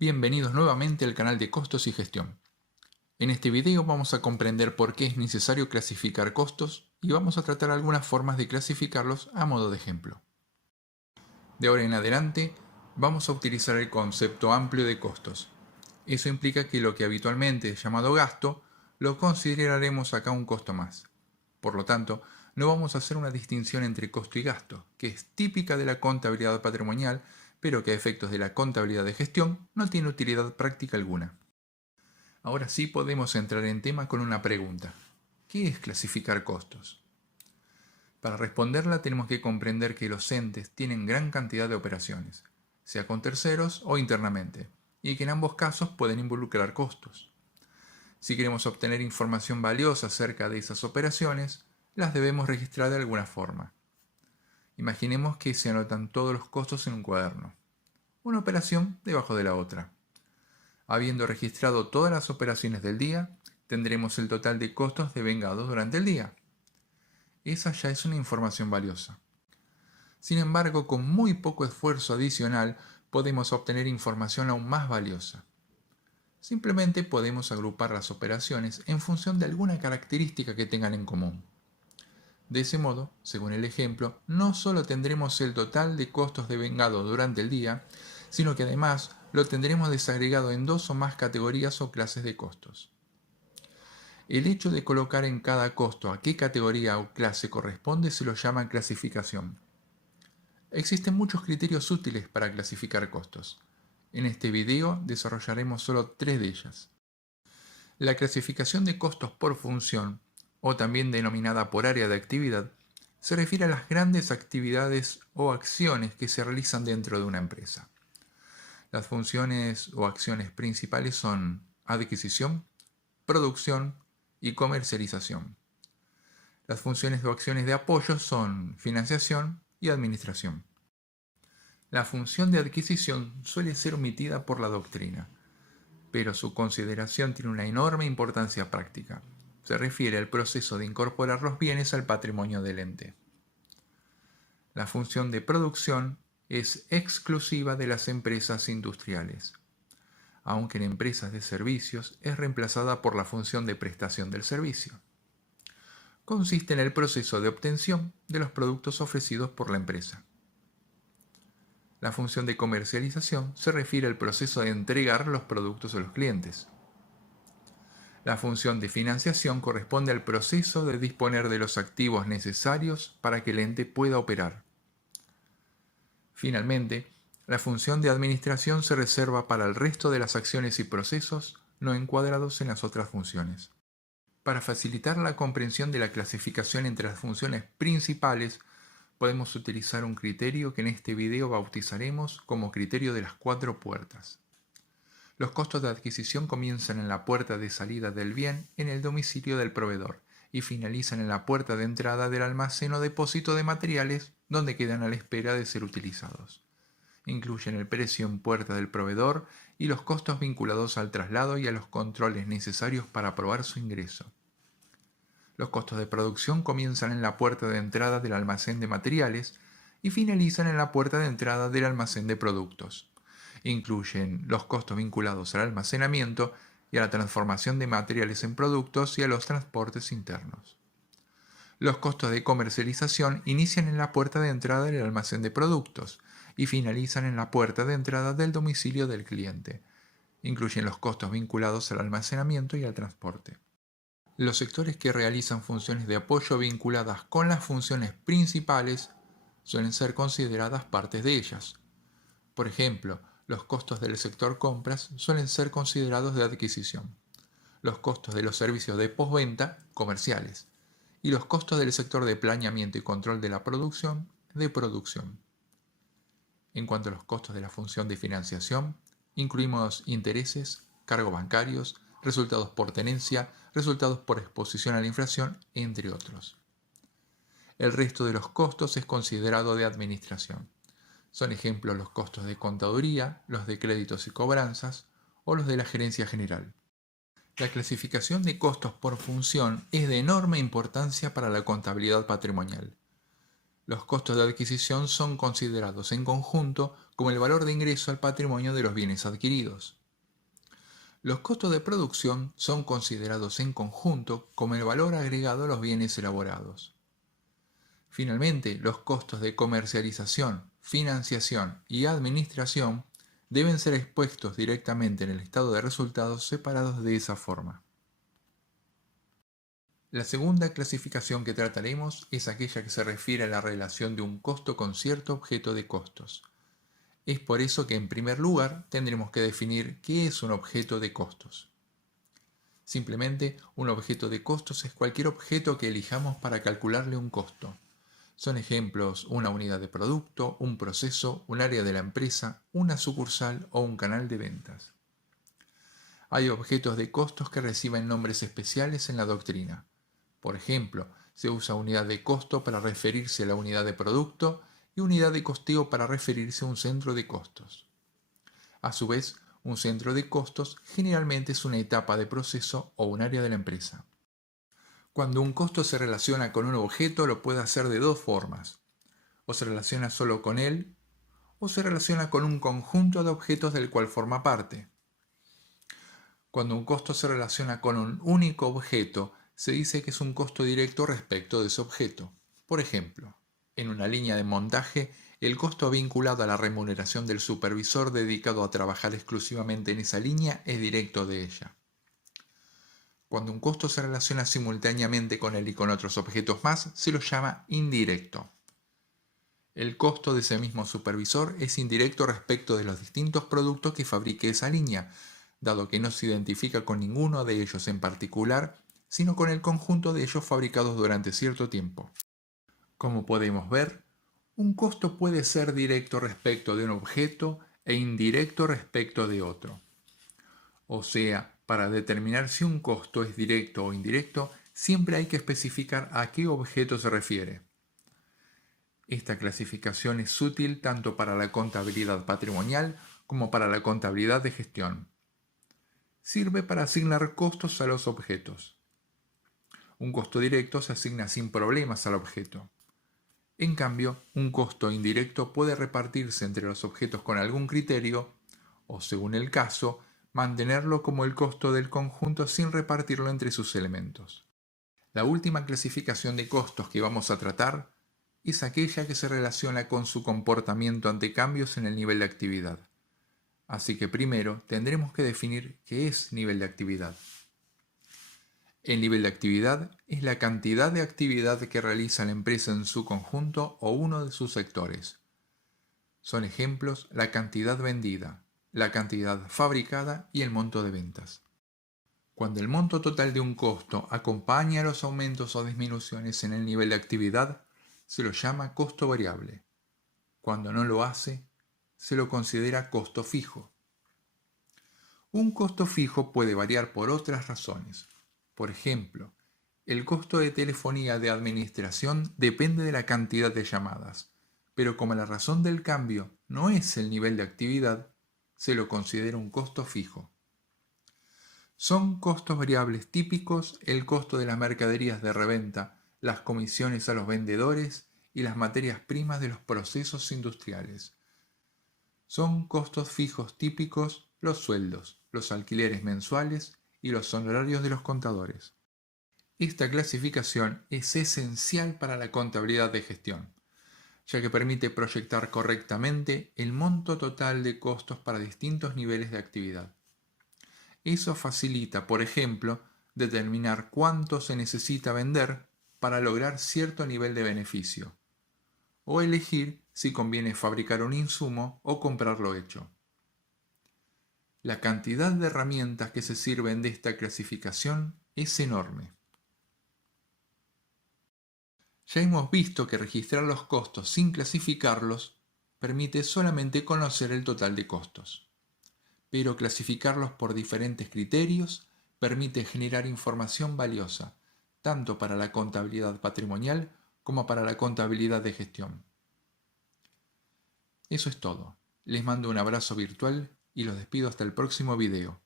Bienvenidos nuevamente al canal de Costos y Gestión. En este video vamos a comprender por qué es necesario clasificar costos y vamos a tratar algunas formas de clasificarlos a modo de ejemplo. De ahora en adelante vamos a utilizar el concepto amplio de costos. Eso implica que lo que habitualmente es llamado gasto lo consideraremos acá un costo más. Por lo tanto, no vamos a hacer una distinción entre costo y gasto, que es típica de la contabilidad patrimonial, pero que a efectos de la contabilidad de gestión no tiene utilidad práctica alguna. Ahora sí podemos entrar en tema con una pregunta. ¿Qué es clasificar costos? Para responderla tenemos que comprender que los entes tienen gran cantidad de operaciones, sea con terceros o internamente, y que en ambos casos pueden involucrar costos. Si queremos obtener información valiosa acerca de esas operaciones, las debemos registrar de alguna forma. Imaginemos que se anotan todos los costos en un cuaderno, una operación debajo de la otra. Habiendo registrado todas las operaciones del día, tendremos el total de costos devengados durante el día. Esa ya es una información valiosa. Sin embargo, con muy poco esfuerzo adicional, podemos obtener información aún más valiosa. Simplemente podemos agrupar las operaciones en función de alguna característica que tengan en común. De ese modo, según el ejemplo, no solo tendremos el total de costos devengados durante el día, sino que además lo tendremos desagregado en dos o más categorías o clases de costos. El hecho de colocar en cada costo a qué categoría o clase corresponde se lo llama clasificación. Existen muchos criterios útiles para clasificar costos. En este video desarrollaremos solo 3 de ellas. La clasificación de costos por función, o también denominada por área de actividad, se refiere a las grandes actividades o acciones que se realizan dentro de una empresa. Las funciones o acciones principales son adquisición, producción y comercialización. Las funciones o acciones de apoyo son financiación y administración. La función de adquisición suele ser omitida por la doctrina, pero su consideración tiene una enorme importancia práctica. Se refiere al proceso de incorporar los bienes al patrimonio del ente. La función de producción es exclusiva de las empresas industriales, aunque en empresas de servicios es reemplazada por la función de prestación del servicio. Consiste en el proceso de obtención de los productos ofrecidos por la empresa. La función de comercialización se refiere al proceso de entregar los productos a los clientes. La función de financiación corresponde al proceso de disponer de los activos necesarios para que el ente pueda operar. Finalmente, la función de administración se reserva para el resto de las acciones y procesos no encuadrados en las otras funciones. Para facilitar la comprensión de la clasificación entre las funciones principales, podemos utilizar un criterio que en este video bautizaremos como criterio de las 4 puertas. Los costos de adquisición comienzan en la puerta de salida del bien en el domicilio del proveedor y finalizan en la puerta de entrada del almacén o depósito de materiales donde quedan a la espera de ser utilizados. Incluyen el precio en puerta del proveedor y los costos vinculados al traslado y a los controles necesarios para aprobar su ingreso. Los costos de producción comienzan en la puerta de entrada del almacén de materiales y finalizan en la puerta de entrada del almacén de productos. Incluyen los costos vinculados al almacenamiento y a la transformación de materiales en productos y a los transportes internos. Los costos de comercialización inician en la puerta de entrada del almacén de productos y finalizan en la puerta de entrada del domicilio del cliente. Incluyen los costos vinculados al almacenamiento y al transporte. Los sectores que realizan funciones de apoyo vinculadas con las funciones principales suelen ser consideradas partes de ellas. Por ejemplo, los costos del sector compras suelen ser considerados de adquisición, los costos de los servicios de postventa, comerciales, y los costos del sector de planeamiento y control de la producción, de producción. En cuanto a los costos de la función de financiación, incluimos intereses, cargos bancarios, resultados por tenencia, resultados por exposición a la inflación, entre otros. El resto de los costos es considerado de administración. Son ejemplos los costos de contaduría, los de créditos y cobranzas o los de la gerencia general. La clasificación de costos por función es de enorme importancia para la contabilidad patrimonial. Los costos de adquisición son considerados en conjunto como el valor de ingreso al patrimonio de los bienes adquiridos. Los costos de producción son considerados en conjunto como el valor agregado a los bienes elaborados. Finalmente, los costos de comercialización, financiación y administración deben ser expuestos directamente en el estado de resultados separados de esa forma. La segunda clasificación que trataremos es aquella que se refiere a la relación de un costo con cierto objeto de costos. Es por eso que en primer lugar tendremos que definir qué es un objeto de costos. Simplemente, un objeto de costos es cualquier objeto que elijamos para calcularle un costo. Son ejemplos una unidad de producto, un proceso, un área de la empresa, una sucursal o un canal de ventas. Hay objetos de costos que reciben nombres especiales en la doctrina. Por ejemplo, se usa unidad de costo para referirse a la unidad de producto y unidad de costeo para referirse a un centro de costos. A su vez, un centro de costos generalmente es una etapa de proceso o un área de la empresa. Cuando un costo se relaciona con un objeto, lo puede hacer de dos formas. O se relaciona solo con él, o se relaciona con un conjunto de objetos del cual forma parte. Cuando un costo se relaciona con un único objeto, se dice que es un costo directo respecto de ese objeto. Por ejemplo, en una línea de montaje, el costo vinculado a la remuneración del supervisor dedicado a trabajar exclusivamente en esa línea es directo de ella. Cuando un costo se relaciona simultáneamente con él y con otros objetos más, se lo llama indirecto. El costo de ese mismo supervisor es indirecto respecto de los distintos productos que fabrique esa línea, dado que no se identifica con ninguno de ellos en particular, sino con el conjunto de ellos fabricados durante cierto tiempo. Como podemos ver, un costo puede ser directo respecto de un objeto e indirecto respecto de otro. O sea, para determinar si un costo es directo o indirecto, siempre hay que especificar a qué objeto se refiere. Esta clasificación es útil tanto para la contabilidad patrimonial como para la contabilidad de gestión. Sirve para asignar costos a los objetos. Un costo directo se asigna sin problemas al objeto. En cambio, un costo indirecto puede repartirse entre los objetos con algún criterio, o según el caso, mantenerlo como el costo del conjunto sin repartirlo entre sus elementos. La última clasificación de costos que vamos a tratar es aquella que se relaciona con su comportamiento ante cambios en el nivel de actividad. Así que primero tendremos que definir qué es nivel de actividad. El nivel de actividad es la cantidad de actividad que realiza la empresa en su conjunto o uno de sus sectores. Son ejemplos la cantidad vendida, la cantidad fabricada y el monto de ventas. Cuando el monto total de un costo acompaña a los aumentos o disminuciones en el nivel de actividad, se lo llama costo variable. Cuando no lo hace, se lo considera costo fijo. Un costo fijo puede variar por otras razones. Por ejemplo, el costo de telefonía de administración depende de la cantidad de llamadas, pero como la razón del cambio no es el nivel de actividad, se lo considera un costo fijo. Son costos variables típicos el costo de las mercaderías de reventa, las comisiones a los vendedores y las materias primas de los procesos industriales. Son costos fijos típicos los sueldos, los alquileres mensuales y los honorarios de los contadores. Esta clasificación es esencial para la contabilidad de gestión, ya que permite proyectar correctamente el monto total de costos para distintos niveles de actividad. Eso facilita, por ejemplo, determinar cuánto se necesita vender para lograr cierto nivel de beneficio, o elegir si conviene fabricar un insumo o comprarlo hecho. La cantidad de herramientas que se sirven de esta clasificación es enorme. Ya hemos visto que registrar los costos sin clasificarlos permite solamente conocer el total de costos, pero clasificarlos por diferentes criterios permite generar información valiosa, tanto para la contabilidad patrimonial como para la contabilidad de gestión. Eso es todo. Les mando un abrazo virtual y los despido hasta el próximo video.